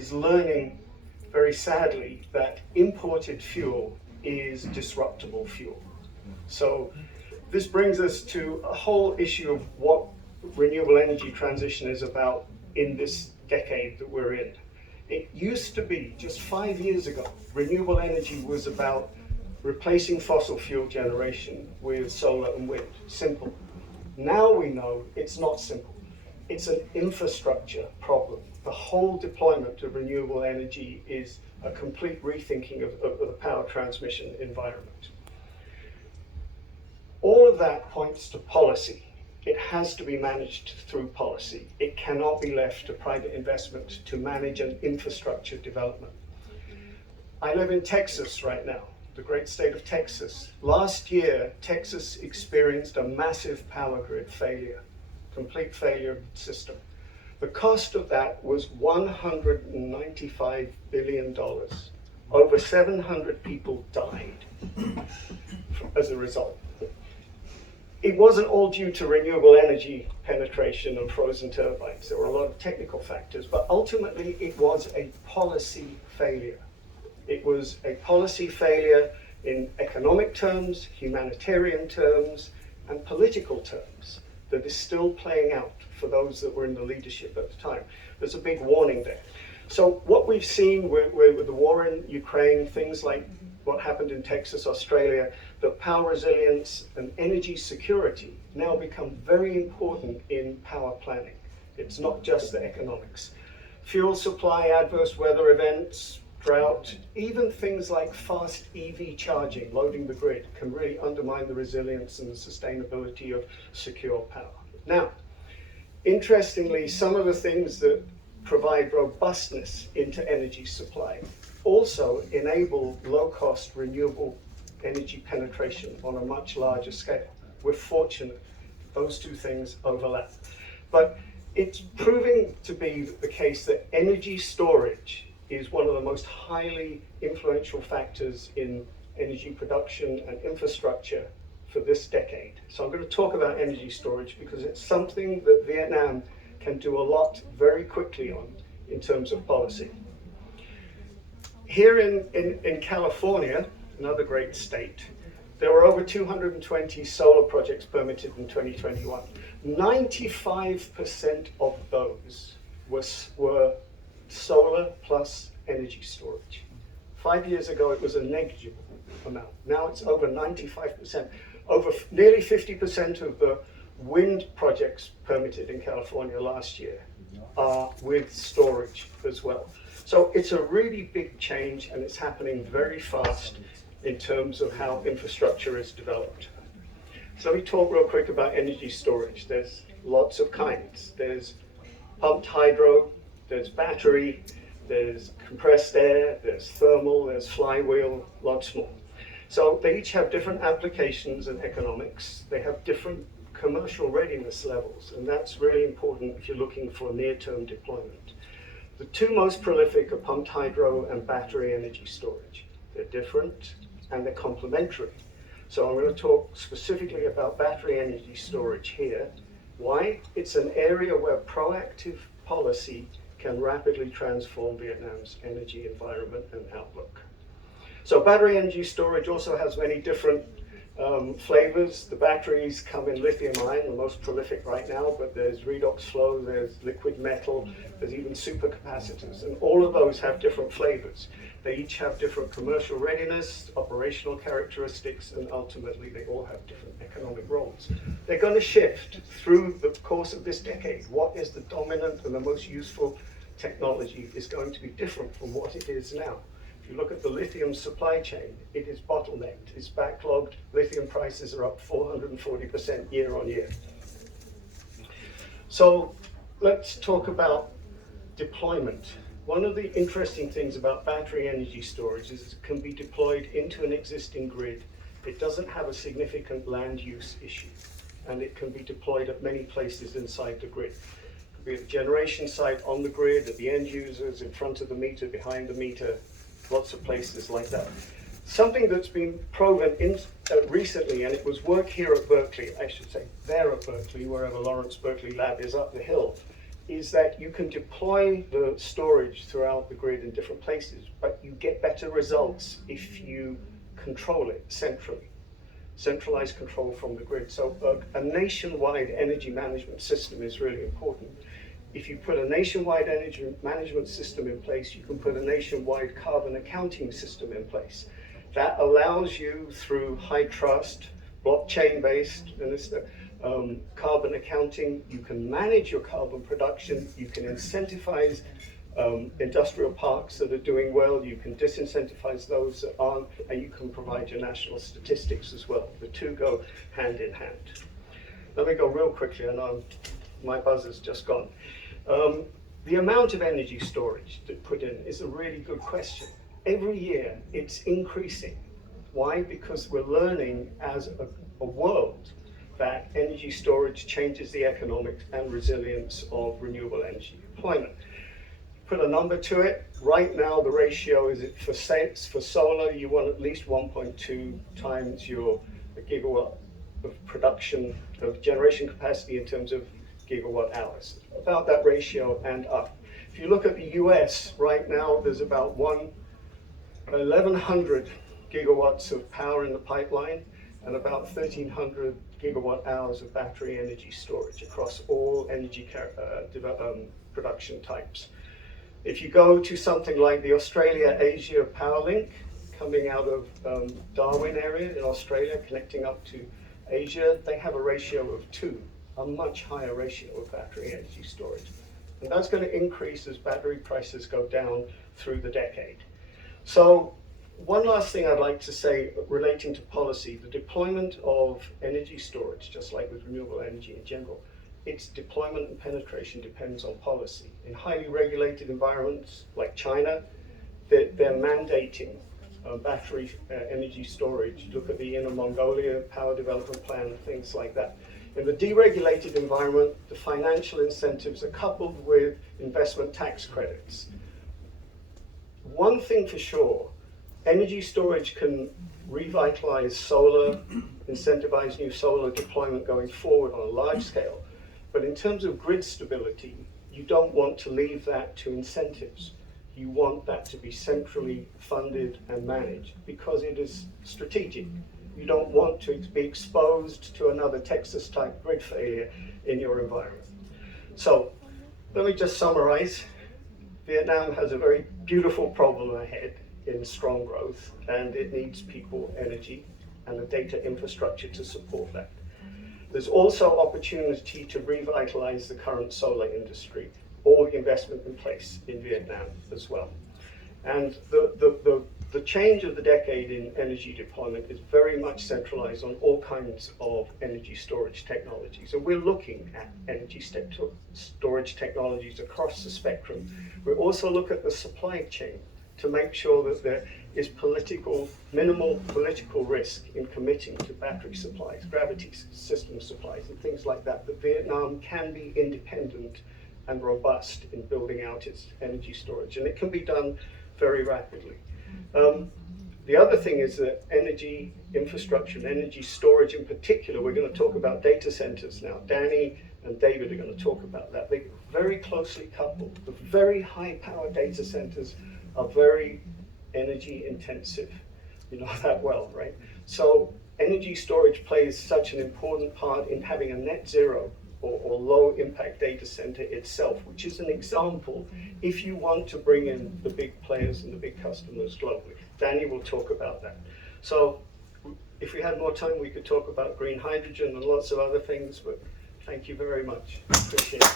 is learning, very sadly, that imported fuel is disruptible fuel. So this brings us to a whole issue of what renewable energy transition is about in this decade that we're in. It used to be, just 5 years ago, renewable energy was about replacing fossil fuel generation with solar and wind. Simple. Now we know it's not simple. It's an infrastructure problem. The whole deployment of renewable energy is a complete rethinking of the power transmission environment. All of that points to policy. It has to be managed through policy. It cannot be left to private investment to manage an infrastructure development. I live in Texas right now, the great state of Texas. Last year, Texas experienced a massive power grid failure, complete failure of the system. The cost of that was $195 billion. Over 700 people died as a result. It wasn't all due to renewable energy penetration and frozen turbines. There were a lot of technical factors, but ultimately it was a policy failure. It was a policy failure in economic terms, humanitarian terms, and political terms that is still playing out for those that were in the leadership at the time. There's a big warning there. So what we've seen with the war in Ukraine, things like what happened in Texas, Australia, that power resilience and energy security now become very important in power planning. It's not just the economics. Fuel supply, adverse weather events, drought, even things like fast EV charging, loading the grid, can really undermine the resilience and the sustainability of secure power. Now, interestingly, some of the things that provide robustness into energy supply also enable low-cost renewable energy penetration on a much larger scale. We're fortunate those two things overlap. But it's proving to be the case that energy storage is one of the most highly influential factors in energy production and infrastructure for this decade. So I'm going to talk about energy storage because it's something that Vietnam can do a lot very quickly on in terms of policy. Here in California, another great state, there were over 220 solar projects permitted in 2021. 95% of those were solar plus energy storage. 5 years ago, it was a negligible amount. Now it's over 95%. Over nearly 50% of the wind projects permitted in California last year are with storage as well. So it's a really big change, and it's happening very fast in terms of how infrastructure is developed. So let me talk real quick about energy storage. There's lots of kinds. There's pumped hydro, there's battery, there's compressed air, there's thermal, there's flywheel, lots more. So they each have different applications and economics. They have different commercial readiness levels, and that's really important if you're looking for near-term deployment. The two most prolific are pumped hydro and battery energy storage. They're different and they're complementary. So I'm going to talk specifically about battery energy storage here. Why? It's an area where proactive policy can rapidly transform Vietnam's energy environment and outlook. So battery energy storage also has many different flavors. The batteries come in lithium ion, the most prolific right now, but there's redox flow, there's liquid metal, there's even supercapacitors, and all of those have different flavors. They each have different commercial readiness, operational characteristics, and ultimately they all have different economic roles. They're going to shift through the course of this decade. What is the dominant and the most useful technology is going to be different from what it is now. If you look at the lithium supply chain, it is bottlenecked, it's backlogged. Lithium prices are up 440% year on year. So let's talk about deployment. One of the interesting things about battery energy storage is it can be deployed into an existing grid. It doesn't have a significant land use issue, and it can be deployed at many places inside the grid. It could be at the generation site, on the grid, at the end users, in front of the meter, behind the meter, lots of places like that. Something that's been proven recently, and it was work here at Berkeley, I should say there at Berkeley, wherever Lawrence Berkeley Lab is up the hill, is that you can deploy the storage throughout the grid in different places, but you get better results if you control it centrally. Centralized control from the grid. So a nationwide energy management system is really important. If you put a nationwide energy management system in place, you can put a nationwide carbon accounting system in place. That allows you, through high trust, blockchain-based carbon accounting, you can manage your carbon production, you can incentivize industrial parks that are doing well, you can disincentivize those that aren't, and you can provide your national statistics as well. The two go hand in hand. Let me go real quickly, I know my buzzer's just gone. The amount of energy storage to put in is a really good question. Every year it's increasing. Why? Because we're learning as a world that energy storage changes the economics and resilience of renewable energy deployment. Put a number to it. Right now, the ratio is for solar, you want at least 1.2 times your gigawatt of production of generation capacity in terms of gigawatt hours. About that ratio and up. If you look at the US, right now, there's about 1,100 gigawatts of power in the pipeline and about 1,300 gigawatt hours of battery energy storage across all energy production types. If you go to something like the Australia-Asia Power Link, coming out of Darwin area in Australia, connecting up to Asia, they have a ratio of 2, a much higher ratio of battery energy storage. And that's going to increase as battery prices go down through the decade. So one last thing I'd like to say relating to policy, the deployment of energy storage, just like with renewable energy in general, its deployment and penetration depends on policy. In highly regulated environments like China, they're mandating battery energy storage. Look at the Inner Mongolia Power Development Plan and things like that. In the deregulated environment, the financial incentives are coupled with investment tax credits. One thing for sure, energy storage can revitalize solar, incentivize new solar deployment going forward on a large scale. But in terms of grid stability, you don't want to leave that to incentives. You want that to be centrally funded and managed because it is strategic. You don't want to be exposed to another Texas-type grid failure in your environment. So let me just summarize. Vietnam has a very beautiful problem ahead in strong growth, and it needs people, energy, and a data infrastructure to support that. There's also opportunity to revitalize the current solar industry, all the investment in place in Vietnam as well. And the change of the decade in energy deployment is very much centralized on all kinds of energy storage technologies. And we're looking at energy storage technologies across the spectrum. We also look at the supply chain to make sure that there is minimal political risk in committing to battery supplies, gravity system supplies, and things like that, that Vietnam can be independent and robust in building out its energy storage. And it can be done very rapidly. The other thing is that energy infrastructure and energy storage in particular, we're going to talk about data centers now. Danny and David are going to talk about that. They're very closely coupled. The very high power data centers are very energy intensive. You know that well, right? So energy storage plays such an important part in having a net zero or low impact data center itself, which is an example if you want to bring in the big players and the big customers globally. Danny will talk about that. So if we had more time, we could talk about green hydrogen and lots of other things, but thank you very much. Appreciate it.